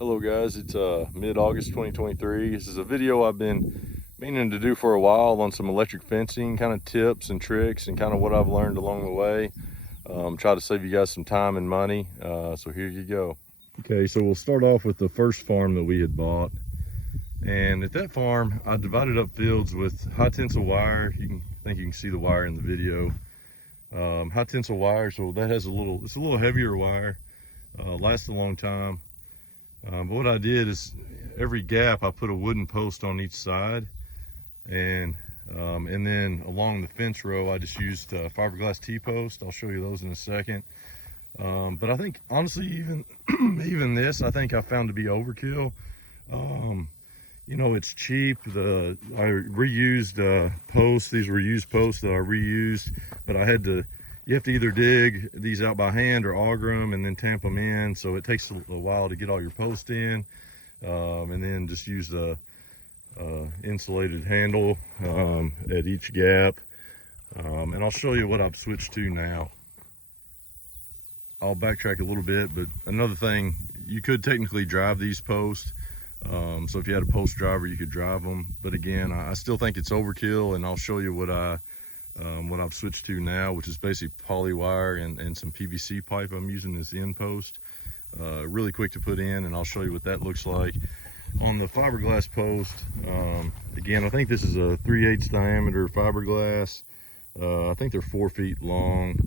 Hello guys, it's mid-August 2023. This is a video I've been meaning to do for a while on some electric fencing kind of tips and tricks and kind of what I've learned along the way. Try to save you guys some time and money, so here you go. Okay, so we'll start off with the first farm that we had bought. And at that farm, I divided up fields with high tensile wire. I think you can see the wire in the video. High tensile wire, so that has it's a little heavier wire, lasts a long time. But what I did is every gap I put a wooden post on each side, and then along the fence row I just used fiberglass T-post. I'll show you those in a second. But I think honestly even this I think I found to be overkill. You know, it's cheap. I reused posts. These were used posts that I reused, but you have to either dig these out by hand or auger them and then tamp them in. So it takes a while to get all your posts in, and then just use the insulated handle at each gap. And I'll show you what I've switched to now. I'll backtrack a little bit, but another thing, you could technically drive these posts. So if you had a post driver, you could drive them. But again, I still think it's overkill, and I'll show you what I've switched to now, which is basically polywire and some PVC pipe I'm using as end post. Really quick to put in, and I'll show you what that looks like. On the fiberglass post, again, I think this is a 3/8 diameter fiberglass. I think they're 4 feet long.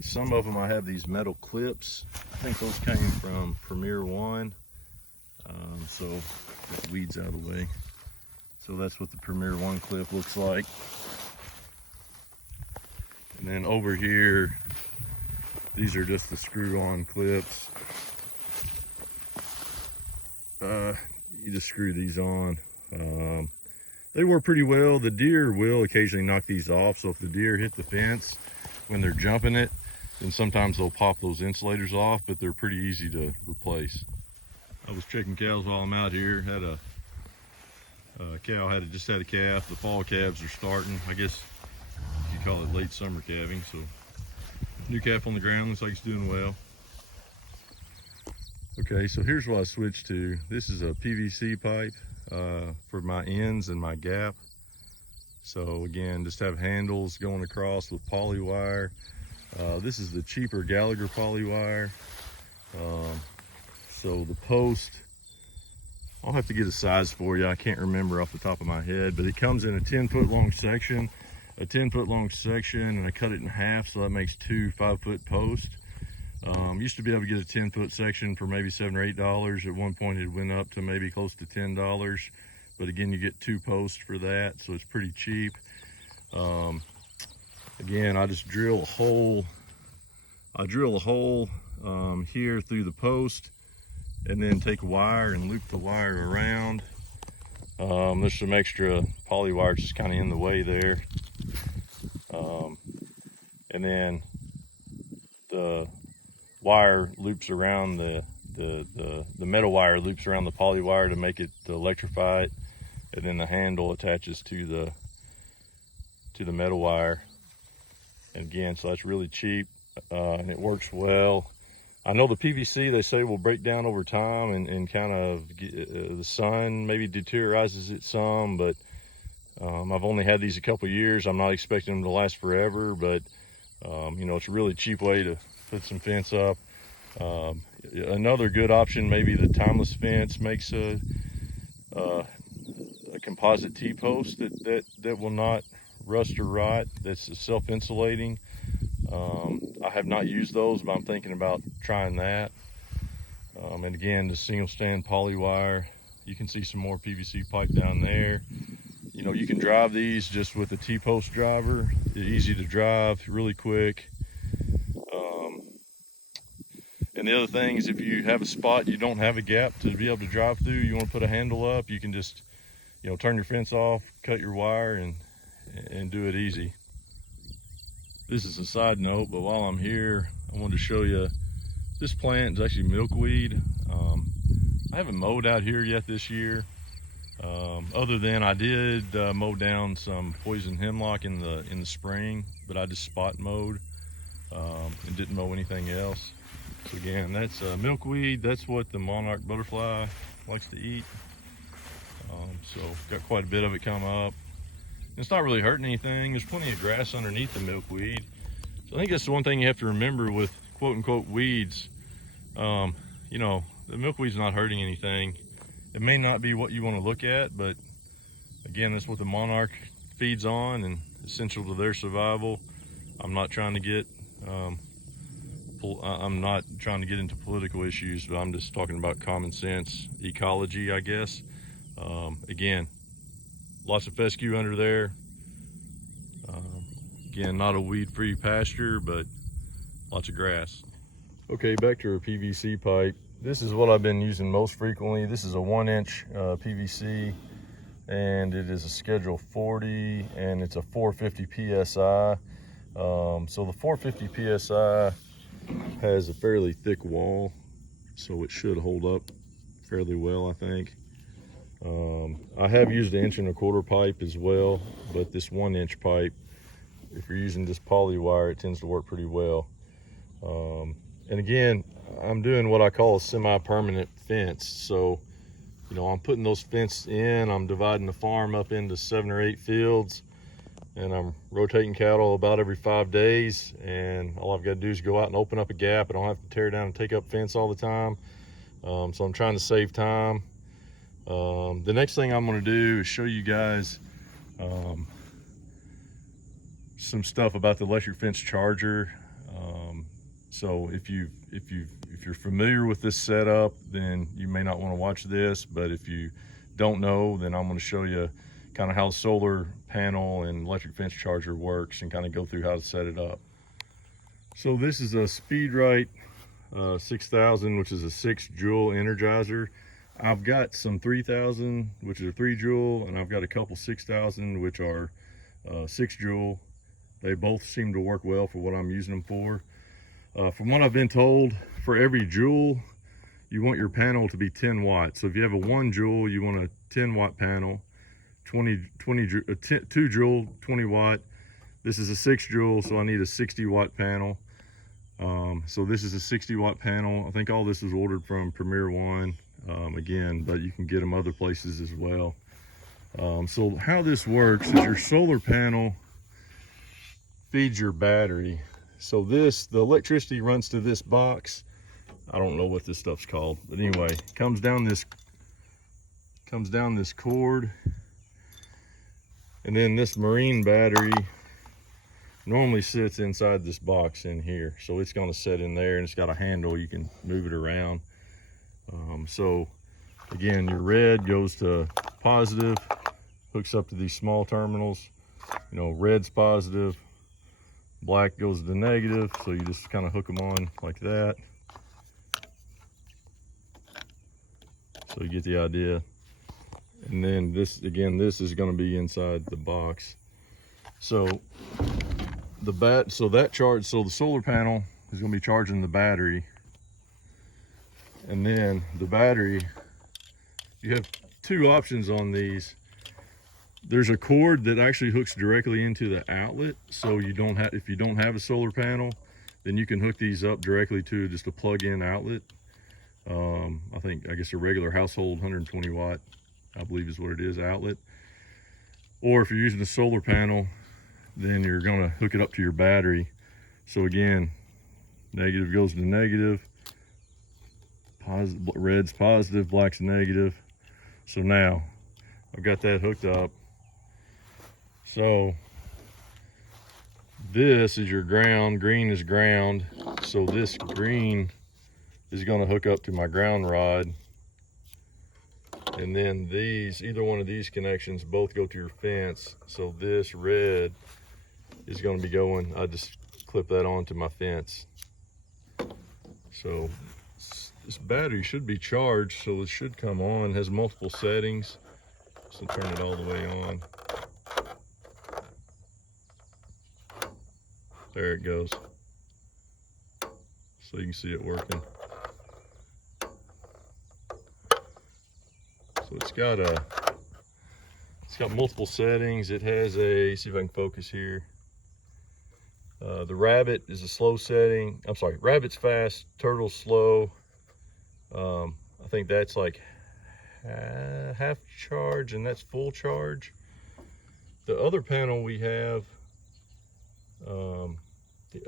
Some of them I have these metal clips. I think those came from Premier One. So get the weeds out of the way. So that's what the Premier One clip looks like. And then over here, these are just the screw-on clips. You just screw these on. They work pretty well. The deer will occasionally knock these off, so if the deer hit the fence when they're jumping it, then sometimes they'll pop those insulators off, but they're pretty easy to replace. I was checking cows while I'm out here. Had a cow just had a calf. The fall calves are starting. I guess you call it late summer calving. So new calf on the ground, looks like it's doing well. Okay, so here's what I switched to. This is a PVC pipe for my ends and my gap. So again, just have handles going across with polywire. This is the cheaper Gallagher polywire. So the post, I'll have to get a size for you. I can't remember off the top of my head, but it comes in a 10-foot long section, and I cut it in half, so that makes 2 5-foot posts. Used to be able to get a 10-foot section for maybe $7 or $8. At one point it went up to maybe close to $10, but again, you get 2 posts for that, so it's pretty cheap. Again, I just drill a hole. Here through the post, and then take a wire and loop the wire around. There's some extra poly wire just kind of in the way there. And then the wire loops around the metal wire loops around the poly wire to make it electrify it. And then the handle attaches to the metal wire. And again, so that's really cheap, and it works well. I know the PVC, they say, will break down over time and kind of the sun maybe deteriorizes it some, but I've only had these a couple years. I'm not expecting them to last forever, but you know, it's a really cheap way to put some fence up. Another good option, maybe the timeless fence makes a composite T-post that will not rust or rot, that's self-insulating. I have not used those, but I'm thinking about trying that. And again, the single stand poly wire. You can see some more PVC pipe down there. You know, you can drive these just with a T-post driver. It's easy to drive, really quick. And the other thing is, if you have a spot you don't have a gap to be able to drive through, you want to put a handle up, you can just, you know, turn your fence off, cut your wire, and do it easy. This is a side note, but while I'm here, I wanted to show you this plant is actually milkweed. I haven't mowed out here yet this year, other than I did mow down some poison hemlock in the spring, but I just spot mowed and didn't mow anything else. So again, that's milkweed. That's what the monarch butterfly likes to eat. So got quite a bit of it come up. It's not really hurting anything. There's plenty of grass underneath the milkweed. So I think that's the one thing you have to remember with quote unquote weeds. You know, the milkweed's not hurting anything. It may not be what you want to look at, but again, that's what the monarch feeds on and essential to their survival. I'm not trying to get into political issues, but I'm just talking about common sense ecology, I guess. Again, lots of fescue under there. Again, not a weed-free pasture, but lots of grass. Okay, back to our PVC pipe. This is what I've been using most frequently. This is a 1-inch PVC, and it is a schedule 40, and it's a 450 PSI. So the 450 PSI has a fairly thick wall, so it should hold up fairly well, I think. I have used an 1 1/4 pipe as well, but this 1-inch pipe, if you're using this polywire, it tends to work pretty well. And again, I'm doing what I call a semi-permanent fence. So, you know, I'm putting those fences in, I'm dividing the farm up into 7 or 8 fields, and I'm rotating cattle about every 5 days. And all I've got to do is go out and open up a gap. I don't have to tear down and take up fence all the time. So I'm trying to save time. The next thing I'm going to do is show you guys some stuff about the electric fence charger. So if you're familiar with this setup, then you may not want to watch this, but if you don't know, then I'm going to show you kind of how the solar panel and electric fence charger works and kind of go through how to set it up. So this is a Speedrite 6000, which is a 6 joule energizer. I've got some 3000, which are 3 joule, and I've got a couple 6000, which are 6 joule. They both seem to work well for what I'm using them for. From what I've been told, for every joule, you want your panel to be 10 watts. So if you have a 1 joule, you want a 10 watt panel. 2 joule, 20 watt. This is a 6 joule, so I need a 60 watt panel. So this is a 60 watt panel. I think all this was ordered from Premier One, again, but you can get them other places as well. So how this works is your solar panel feeds your battery. So the electricity runs to this box. I don't know what this stuff's called, but anyway, it comes down this cord, and then this marine battery normally sits inside this box in here. So it's going to sit in there, and it's got a handle, you can move it around. So again, your red goes to positive, hooks up to these small terminals. You know, red's positive, black goes to negative, so you just kind of hook them on like that. So you get the idea. And then this, again, this is going to be inside the box. So the solar panel is going to be charging the battery, and then the battery, you have 2 options on these. There's a cord that actually hooks directly into the outlet, so you don't have, if you don't have a solar panel, then you can hook these up directly to just a plug-in outlet. I guess a regular household 120 watt, I believe is what it is, outlet. Or if you're using a solar panel, then you're going to hook it up to your battery. So again, negative goes to negative, positive, red's positive, black's negative. So now I've got that hooked up. So this is your ground, green is ground. So this green is going to hook up to my ground rod. And then these, either one of these connections both go to your fence. So this red is going to be going, I just clip that onto my fence. So this battery should be charged, so it should come on. It has multiple settings. So turn it all the way on. There it goes. So you can see it working. So it's got multiple settings. It has a, see if I can focus here. The rabbit is a slow setting. I'm sorry, rabbit's fast, turtle's slow. I think that's like half charge and that's full charge. The other panel we have, the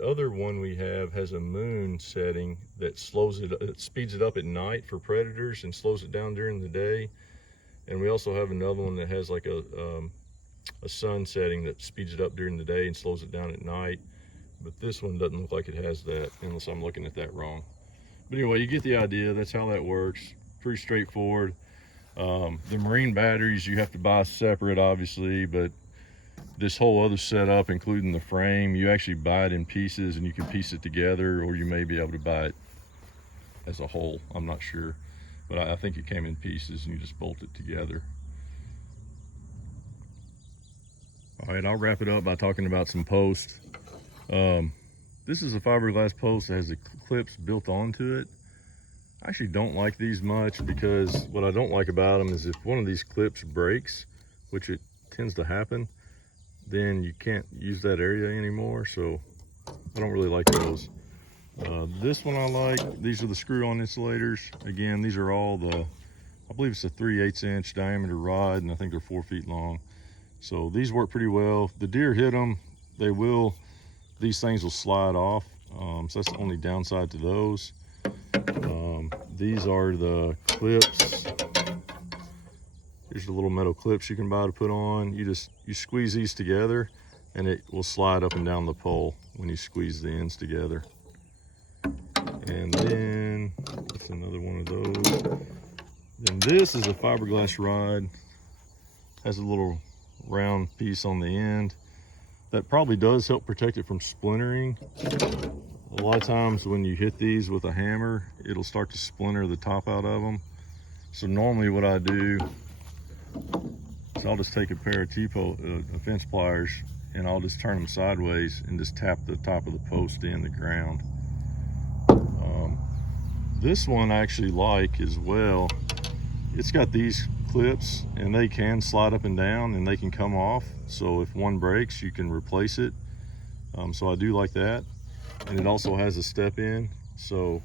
other one we have has a moon setting that speeds it up at night for predators and slows it down during the day. And we also have another one that has like a sun setting that speeds it up during the day and slows it down at night. But this one doesn't look like it has that, unless I'm looking at that wrong. But anyway, you get the idea. That's how that works. Pretty straightforward. The marine batteries you have to buy separate, obviously, but this whole other setup, including the frame, you actually buy it in pieces and you can piece it together, or you may be able to buy it as a whole. I'm not sure, but I think it came in pieces and you just bolt it together. All right, I'll wrap it up by talking about some posts. This is a fiberglass post that has the clips built onto it. I actually don't like these much, because what I don't like about them is if one of these clips breaks, which it tends to happen, then you can't use that area anymore. So I don't really like those. This one I like. These are the screw-on insulators. Again, these are all I believe it's a 3/8 inch diameter rod, and I think they're 4 feet long. So these work pretty well. If the deer hit them, these things will slide off. So that's the only downside to those. These are the clips. Here's the little metal clips you can buy to put on. You squeeze these together and it will slide up and down the pole when you squeeze the ends together. And then that's another one of those. Then this is a fiberglass rod. Has a little round piece on the end that probably does help protect it from splintering. A lot of times when you hit these with a hammer, it'll start to splinter the top out of them. So normally what I do is I'll just take a pair of fence pliers and I'll just turn them sideways and just tap the top of the post in the ground. This one I actually like as well. It's got these clips and they can slide up and down and they can come off. So if one breaks, you can replace it. So I do like that. And it also has a step in. So,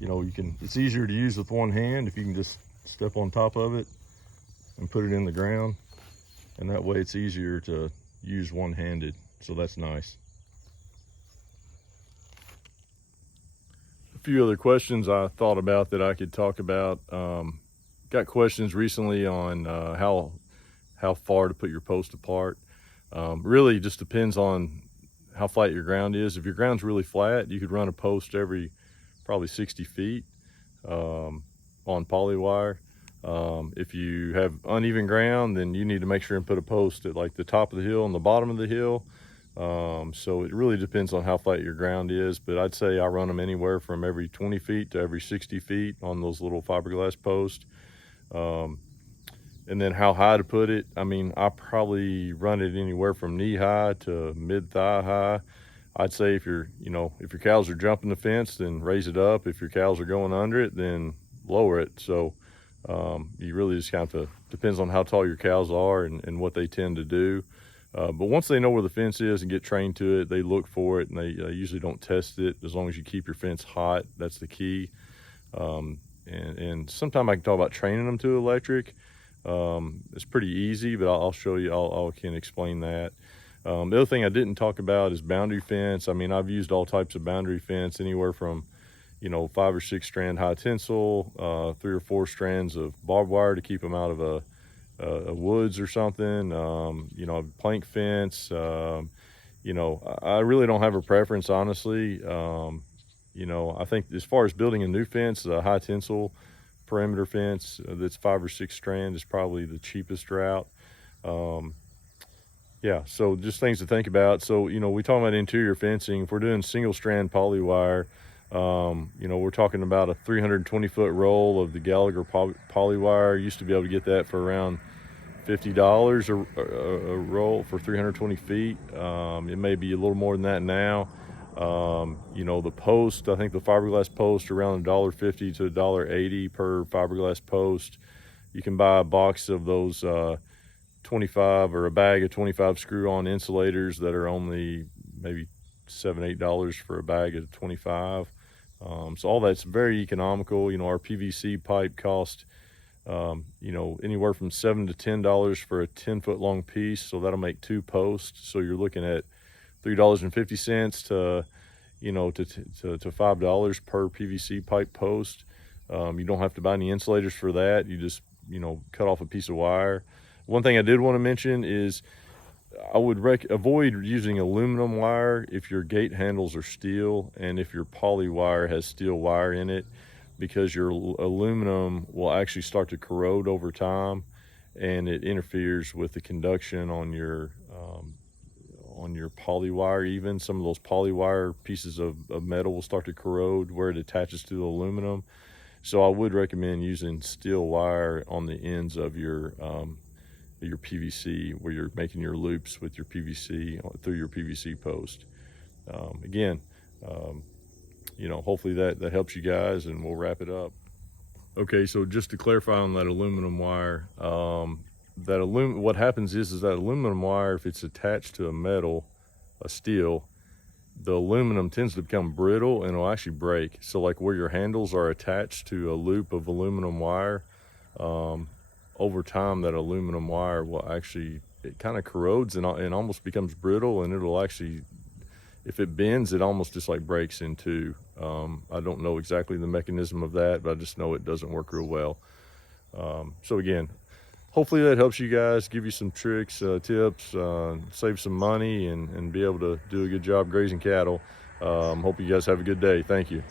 it's easier to use with one hand if you can just step on top of it and put it in the ground. And that way it's easier to use one-handed. So that's nice. A few other questions I thought about that I could talk about. Got questions recently on how far to put your post apart. Really just depends on how flat your ground is. If your ground's really flat, you could run a post every probably 60 feet on polywire. If you have uneven ground, then you need to make sure and put a post at like the top of the hill and the bottom of the hill. So it really depends on how flat your ground is, but I'd say I run them anywhere from every 20 feet to every 60 feet on those little fiberglass posts. And then how high to put it, I probably run it anywhere from knee high to mid thigh high. I'd say if your cows are jumping the fence, then raise it up. If your cows are going under it, then lower it. So you really just kind of depends on how tall your cows are and what they tend to do. But once they know where the fence is and get trained to it, they look for it, and they usually don't test it. As long as you keep your fence hot, that's the key. And sometime I can talk about training them to electric. It's pretty easy, but I'll show you. I can explain that. The other thing I didn't talk about is boundary fence. I've used all types of boundary fence, anywhere from 5 or 6 strand high tensile, 3 or 4 strands of barbed wire to keep them out of a woods or something. Plank fence. I really don't have a preference, honestly. I think as far as building a new fence, a high tensile perimeter fence that's 5 or 6 strand is probably the cheapest route. So just things to think about. So we talk about interior fencing. If we're doing single strand polywire, we're talking about a 320-foot roll of the Gallagher polywire. Used to be able to get that for around $50 a roll for 320 feet. It may be a little more than that now. The post, I think the fiberglass post around $1.50 to $1.80 per fiberglass post. You can buy a box of those 25 or a bag of 25 screw-on insulators that are only maybe $7-8 for a bag of 25. So all that's very economical. You know, our PVC pipe cost you know, anywhere from $7 to $10 for a 10-foot long piece. So that'll make 2 posts. So you're looking at $3.50 to, you know, to $5 per PVC pipe post. You don't have to buy any insulators for that. You just, you know, cut off a piece of wire. One thing I did want to mention is I would avoid using aluminum wire if your gate handles are steel and if your polywire has steel wire in it, because your aluminum will actually start to corrode over time, and it interferes with the conduction on your polywire. Even some of those polywire pieces of metal will start to corrode where it attaches to the aluminum. So I would recommend using steel wire on the ends of your PVC, where you're making your loops with your PVC through your PVC post. Again, you know, hopefully that helps you guys, and we'll wrap it up. Okay, so just to clarify on that aluminum wire, what happens is that aluminum wire, if it's attached to a metal, a steel, the aluminum tends to become brittle and it'll actually break. So like where your handles are attached to a loop of aluminum wire, over time that aluminum wire will actually, it kind of corrodes and almost becomes brittle, and it'll actually, if it bends, it almost just like breaks in two. I don't know exactly the mechanism of that, but I just know it doesn't work real well. So again, hopefully that helps you guys, give you some tricks, tips, save some money, and be able to do a good job grazing cattle. Hope you guys have a good day. Thank you.